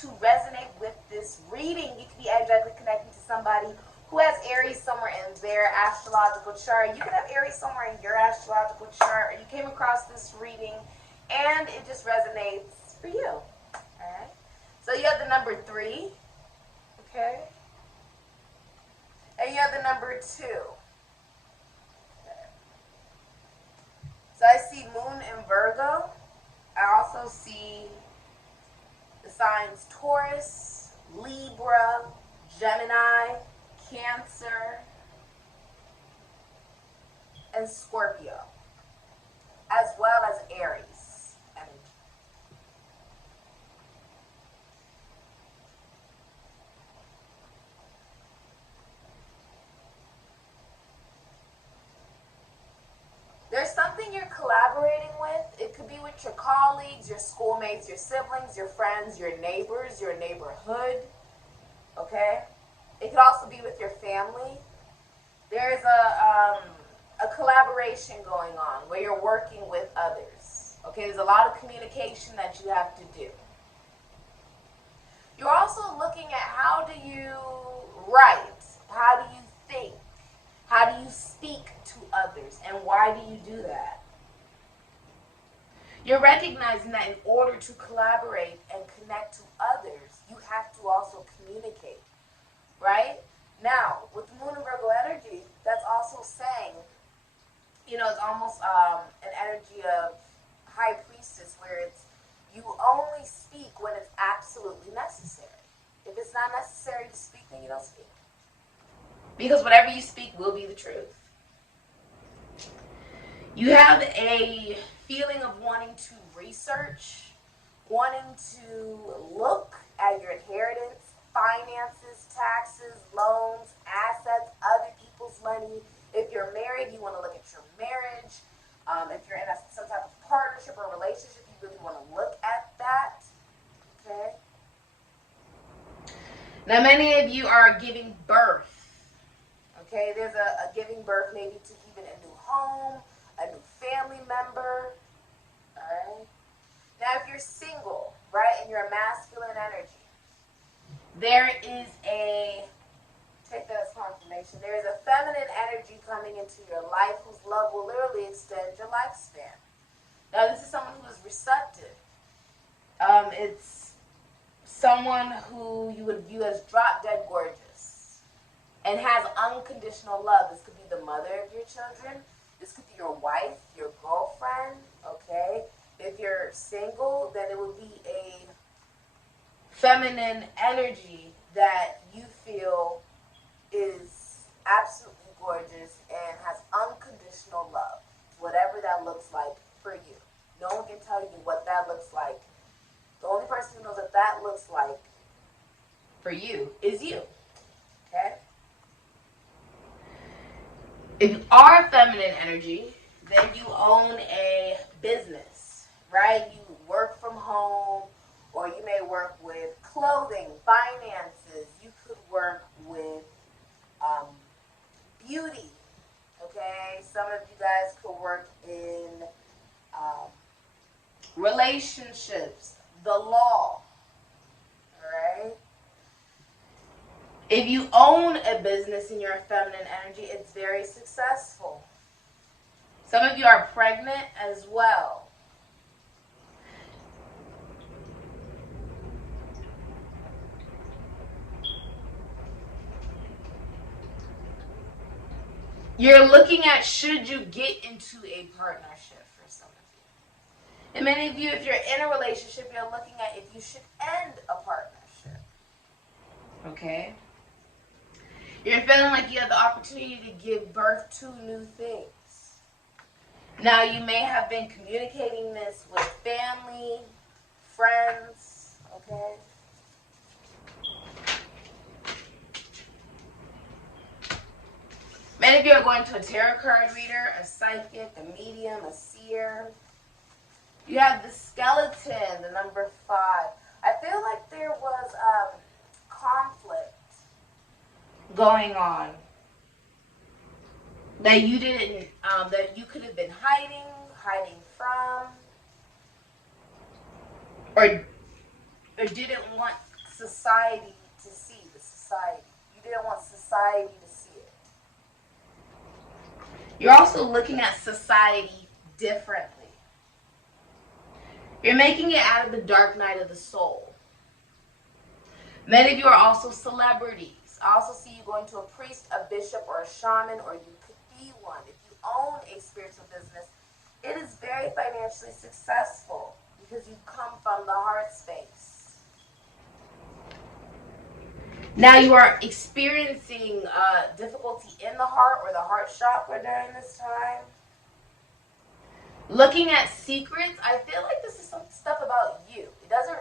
to resonate with this reading, you can be energetically connecting to somebody who has Aries somewhere in their astrological chart. You can have Aries somewhere in your astrological chart, or you came across this reading and it just resonates for you. Alright? So you have the number 3. Okay? And you have the number 2. Okay. So I see Moon in Virgo. I also see the signs Taurus, Libra, Gemini, Cancer, and Scorpio, as well as Aries energy. There's something you're collaborating with. It could be with your colleagues, your schoolmates, your siblings, your friends, your neighbors, your neighborhood. Okay? It could also be with your family. There's a collaboration going on where you're working with others. Okay? There's a lot of communication that you have to do. You're also looking at how do you write? How do you think? How do you speak to others? And why do you do that? You're recognizing that in order to collaborate and connect to others, you have to also communicate, right? Now, with the Moon and Virgo energy, that's also saying, you know, it's almost an energy of High Priestess, where it's you only speak when it's absolutely necessary. If it's not necessary to speak, then you don't speak. Because whatever you speak will be the truth. You have a feeling of wanting to research, wanting to look at your inheritance, finances, taxes, loans, assets, other people's money. If you're married, you want to look at your marriage. If you're in some type of partnership or relationship, you really want to look at that. Okay? Now, many of you are giving birth. Okay, there's a giving birth maybe to even a new home, a new family member. Alright? Now, if you're single, right, and you're a masculine energy, there is take that as confirmation, there is a feminine energy coming into your life whose love will literally extend your lifespan. Now, this is someone who is receptive. It's someone who you would view as drop-dead gorgeous and has unconditional love. This could be the mother of your children. This could be your wife, your girlfriend, okay? If you're single, then it would be a feminine energy that you feel is absolutely gorgeous and has unconditional love, whatever that looks like for you. No one can tell you what that looks like. The only person who knows what that looks like for you is you, okay? If you are feminine energy, then you own a business, right? You work from home, or you may work with clothing, finances. You could work with beauty, okay? Some of you guys could work in relationships, the law, all right? If you own a business and you're a feminine energy, it's very successful. Some of you are pregnant as well. You're looking at should you get into a partnership for some of you. And many of you, if you're in a relationship, you're looking at if you should end a partnership. Okay? You're feeling like you have the opportunity to give birth to new things. Now, you may have been communicating this with family, friends, okay? Many of you are going to a tarot card reader, a psychic, a medium, a seer. You have the skeleton, the number 5. I feel like there was conflict going on that you didn't, that you could have been hiding from, or didn't want society to see, the society. You didn't want society to see it. You're also looking at society differently. You're making it out of the dark night of the soul. Many of you are also celebrities. I also see you going to a priest, a bishop, or a shaman, or you could be one. If you own a spiritual business, it is very financially successful because you come from the heart space. Now you are experiencing difficulty in the heart or the heart chakra during this time. Looking at secrets, I feel like this is some stuff about you. It doesn't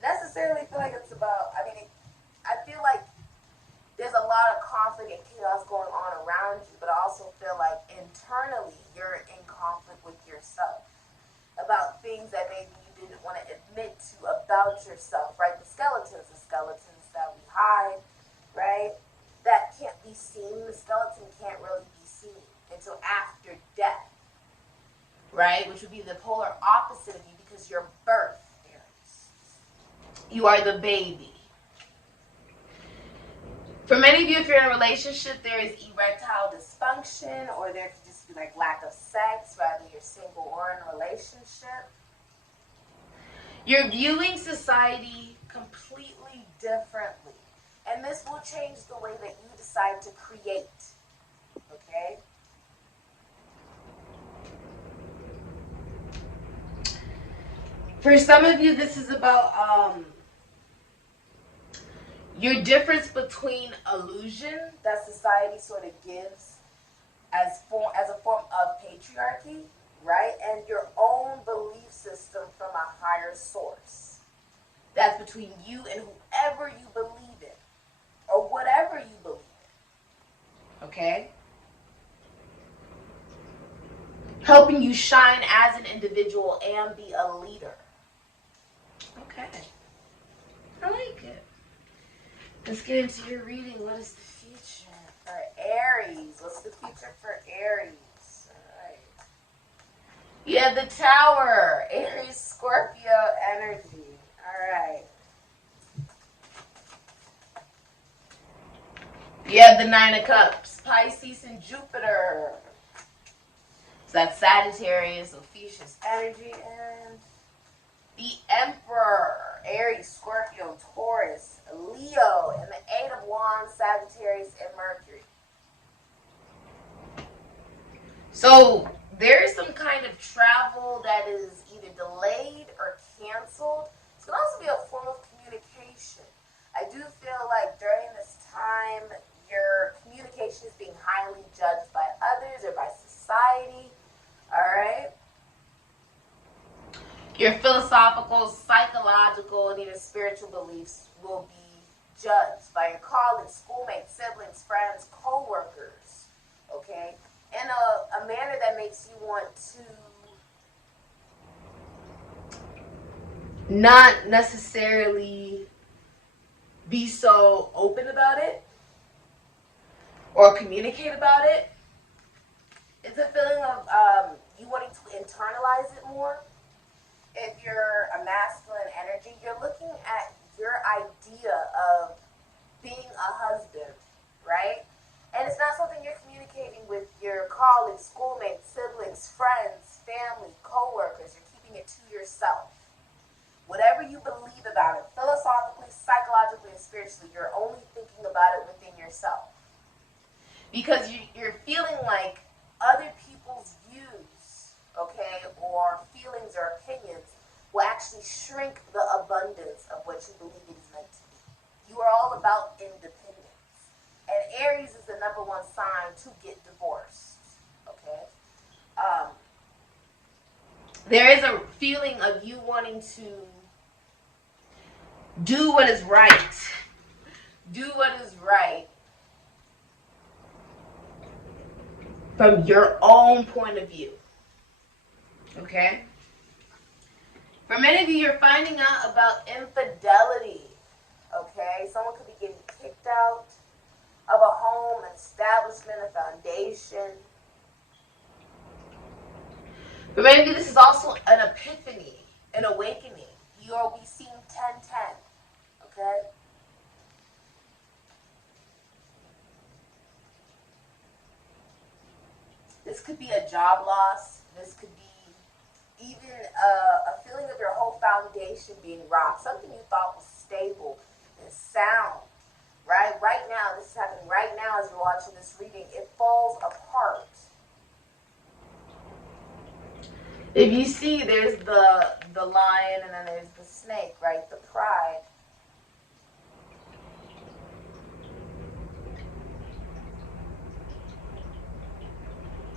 necessarily feel like it's about, I feel like there's a lot of conflict and chaos going on around you, but I also feel like internally you're in conflict with yourself about things that maybe you didn't want to admit to about yourself, right? The skeletons that we hide, right? That can't be seen. The skeleton can't really be seen until after death, right? Which would be the polar opposite of you because you're birth, Aries. You are the baby. For many of you, if you're in a relationship, there is erectile dysfunction, or there could just be like lack of sex, whether you're single or in a relationship. You're viewing society completely differently. And this will change the way that you decide to create. Okay? For some of you, this is about your difference between illusion that society sort of gives as a form of patriarchy, right? And your own belief system from a higher source. That's between you and whoever you believe in, or whatever you believe in. Okay? Helping you shine as an individual and be a leader. Okay. I like it. Let's get into your reading. What is the future for Aries? What's the future for Aries? All right. You have the Tower, Aries, Scorpio energy. All right. You have the Nine of Cups, Pisces and Jupiter. So that's Sagittarius, Ophiuchus energy, and the Emperor, Aries, Scorpio, Taurus, Leo, and the Eight of Wands, Sagittarius, and Mercury. So there is some kind of travel that is either delayed or canceled. It's going to also be a form of communication. I do feel like during this time, your communication is being highly judged by others or by society. All right? Your philosophical, psychological, and even spiritual beliefs will be judged by your colleagues, schoolmates, siblings, friends, co-workers, okay? In a manner that makes you want to not necessarily be so open about it or communicate about it. It's a feeling of you wanting to internalize it more. If you're a masculine energy, you're looking at your idea of being a husband, right? And it's not something you're communicating with your colleagues, schoolmates, siblings, friends, family, co-workers. You're keeping it to yourself. Whatever you believe about it, philosophically, psychologically, and spiritually, you're only thinking about it within yourself. Because you're feeling like other people's views, okay, or feelings or opinions will actually shrink the abundance of what you believe it is meant to be. You are all about independence. And Aries is the #1 sign to get divorced, okay? There is a feeling of you wanting to do what is right. Do what is right from your own point of view. Okay? For many of you, you're finding out about infidelity. Okay? Someone could be getting kicked out of a home, an establishment, a foundation. For many of you, this is also an epiphany, an awakening. You will be seeing 1010. Okay? This could be a job loss. This could be even a feeling of your whole foundation being rocked. Something you thought was stable and sound. Right? Right now, this is happening right now as you're watching this reading. It falls apart. If you see, there's the lion and then there's the snake, right? The pride.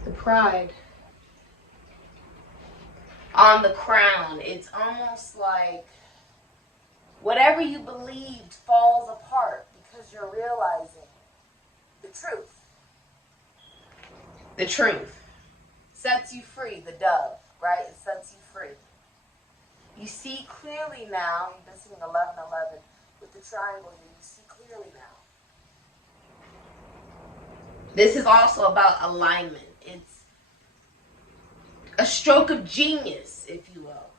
The pride. On the crown. It's almost like whatever you believed falls apart because you're realizing the truth. The truth sets you free, the dove, right? It sets you free. You see clearly now, you've been seeing 1111 with the triangle here, you see clearly now. This is also about alignment. It's a stroke of genius, if you will.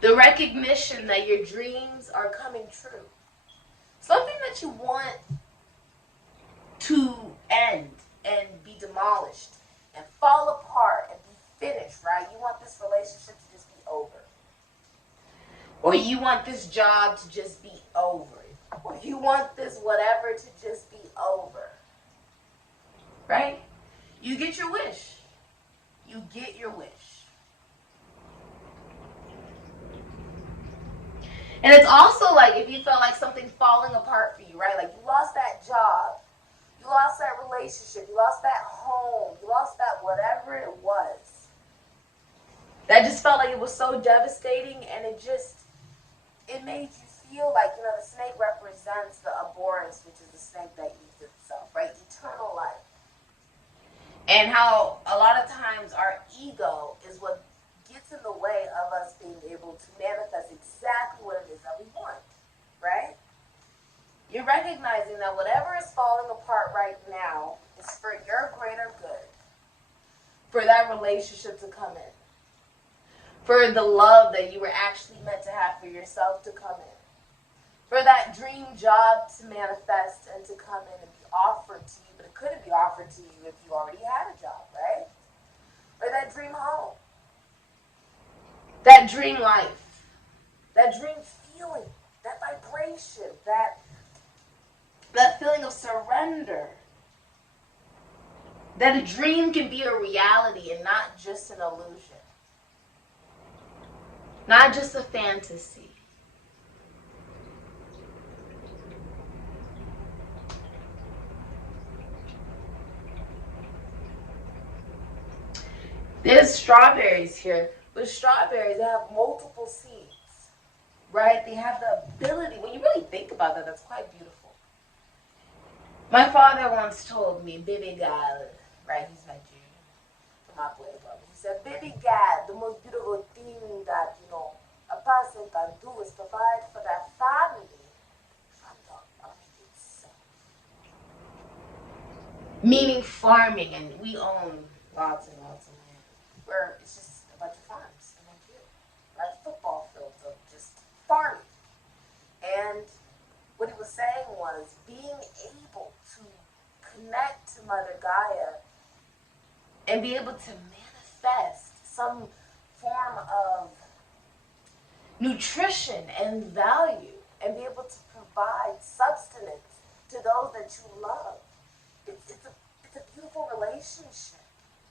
The recognition that your dreams are coming true. Something that you want to end and be demolished and fall apart and be finished, right? You want this relationship to just be over. Or you want this job to just be over. Or you want this whatever to just be over. Right? You get your wish. You get your wish. And it's also like if you felt like something falling apart for you, right? Like you lost that job. You lost that relationship. You lost that home. You lost that whatever it was. That just felt like it was so devastating, and it made you feel like, the snake represents the Aboris, which is the snake that eats itself, right? Eternal life. And how a lot of times our ego is what gets in the way of us being able to manifest exactly what it is that we want, right? You're recognizing that whatever is falling apart right now is for your greater good, for that relationship to come in, for the love that you were actually meant to have for yourself to come in, for that dream job to manifest and to come in and be offered to you, but it couldn't be offered to you if you already had a job, right? Or that dream home, that dream life, that dream feeling, that vibration, that feeling of surrender. That a dream can be a reality and not just an illusion. Not just a fantasy. There's strawberries here. With strawberries, they have multiple seeds, right? They have the ability, when you really think about that, that's quite beautiful. My father once told me, baby gal, right, he's Nigerian, from my boy, brother. He said, baby gal, the most beautiful thing that, a person can do is provide for their family from the earth itself. Meaning farming, and we own lots and lots of land, where it's just a bunch of farms in Nigeria, right? Football fields of just farming. And what he was saying was being able to connect to Mother Gaia and be able to manifest some form of nutrition and value and be able to provide substance to those that you love. It's a beautiful relationship,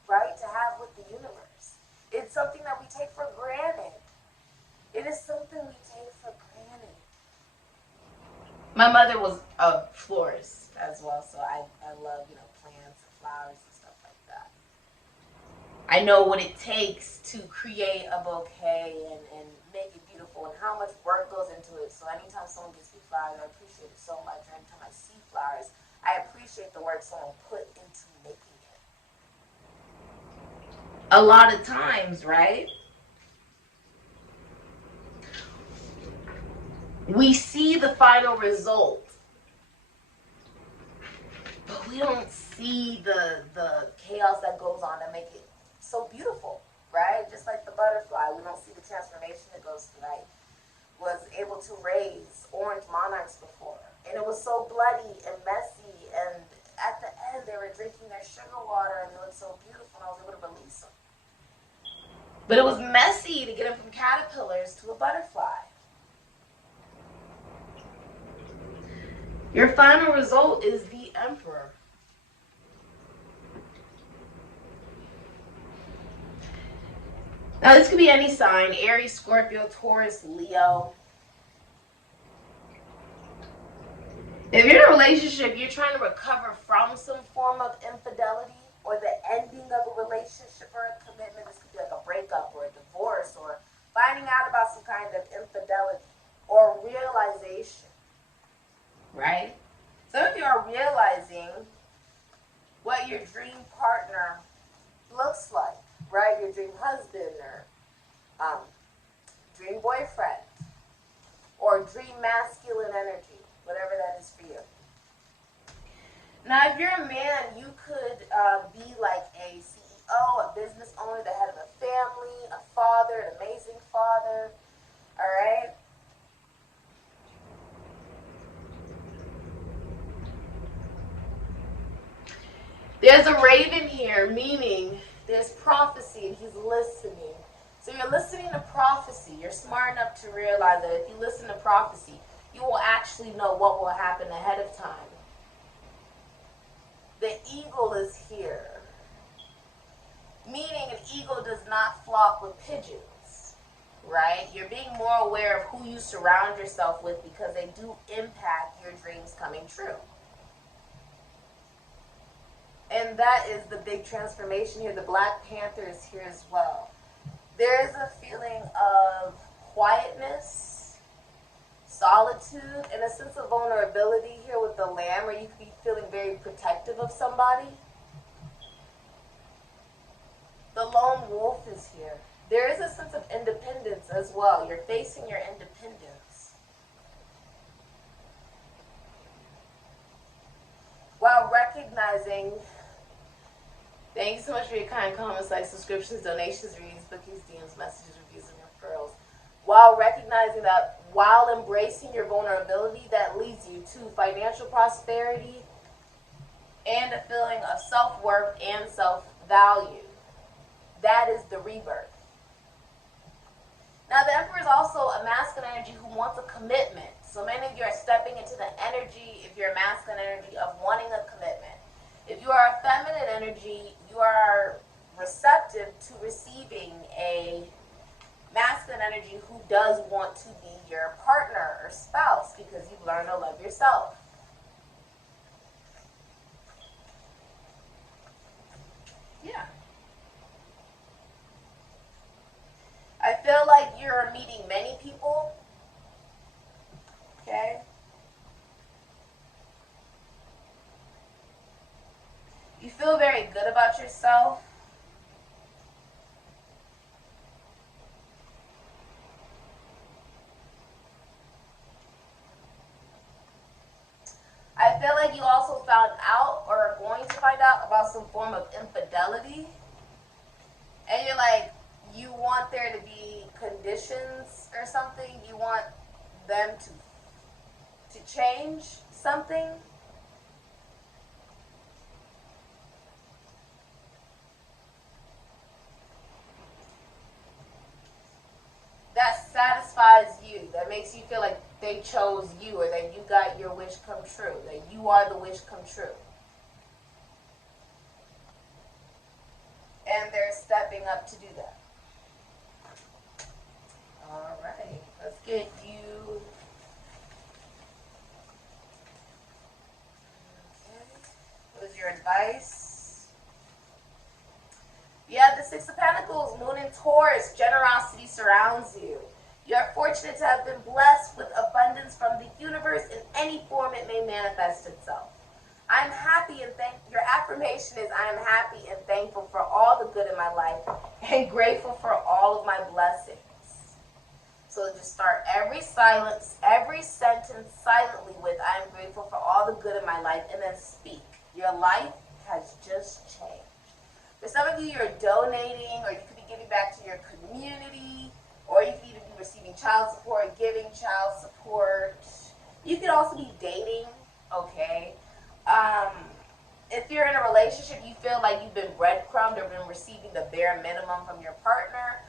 right, to have with the universe. It's something that we take for granted. It is something we take for granted. My mother was a florist as well, so I love, plants and flowers and stuff like that. I know what it takes to create a bouquet and make it beautiful and how much work goes into it. So anytime someone gives me flowers, I appreciate it so much. And anytime I see flowers, I appreciate the work someone put into making it. A lot of times, right? We see the final result, but we don't see the chaos that goes on to make it so beautiful, right? Just like the butterfly, we don't see the transformation it goes through. I was able to raise orange monarchs before, and it was so bloody and messy and at the end they were drinking their sugar water and they looked so beautiful, and I was able to release them. But it was messy to get them from caterpillars to a butterfly. Your final result is the Emperor. Now this could be any sign: Aries, Scorpio, Taurus, Leo. If you're in a relationship, you're trying to recover from some form of infidelity or the ending of a relationship or a commitment. This could be like a breakup or a divorce, or finding out about some kind of infidelity or realization, right? Some of you are realizing what your dream partner looks like, right? Your dream husband or dream boyfriend or dream masculine energy, whatever that is for you. Now, if you're a man, you could be like a CEO, a business owner, the head of a family, a father, an amazing father, all right? There's a raven here, meaning there's prophecy, and he's listening. So you're listening to prophecy. You're smart enough to realize that if you listen to prophecy, you will actually know what will happen ahead of time. The eagle is here, meaning an eagle does not flock with pigeons, right? You're being more aware of who you surround yourself with because they do impact your dreams coming true. And that is the big transformation here. The Black Panther is here as well. There is a feeling of quietness, solitude, and a sense of vulnerability here with the lamb, where you could be feeling very protective of somebody. The lone wolf is here. There is a sense of independence as well. You're facing your independence, while recognizing. Thank you so much for your kind comments, like subscriptions, donations, readings, bookies, DMs, messages, reviews, and referrals. While recognizing that, while embracing your vulnerability, that leads you to financial prosperity and a feeling of self-worth and self-value. That is the rebirth. Now, the Emperor is also a masculine energy who wants a commitment. So many of you are stepping into the energy, if you're a masculine energy, of wanting a commitment. If you are a feminine energy, you are receptive to receiving a masculine energy who does want to be your partner or spouse because you've learned to love yourself. Yeah. I feel like you're meeting many people. Okay. You feel very good about yourself. I feel like you also found out or are going to find out about some form of infidelity. And you're like, you want there to be conditions or something. You want them to change something. That satisfies you, that makes you feel like they chose you, or that you got your wish come true, that you are the wish come true. And they're stepping up to do that. All right, let's get you. Okay. What is your advice? You have the Six of Pentacles, Moon in Taurus. Generosity surrounds you. You're fortunate to have been blessed with abundance from the universe in any form it may manifest itself. I'm happy and your affirmation is, I am happy and thankful for all the good in my life and grateful for all of my blessings. So just start every sentence silently with, I am grateful for all the good in my life, and then speak. Your life has just changed. For some of you, you're donating, or you could be giving back to your community, or you could even be receiving child support, giving child support. You could also be dating, okay? If you're in a relationship, you feel like you've been breadcrumbed or been receiving the bare minimum from your partner,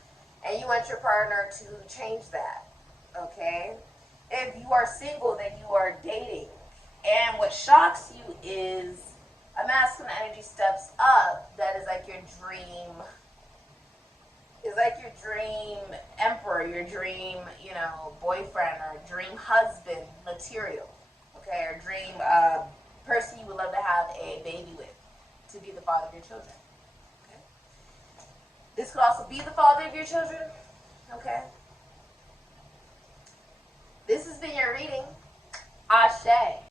and you want your partner to change that, okay? If you are single, then you are dating. And what shocks you is a masculine energy steps up that is like your dream. It's like your dream emperor, your dream, you know, boyfriend or dream husband material, okay? Or dream person you would love to have a baby with, to be the father of your children, okay? This could also be the father of your children, okay? This has been your reading. Ashe.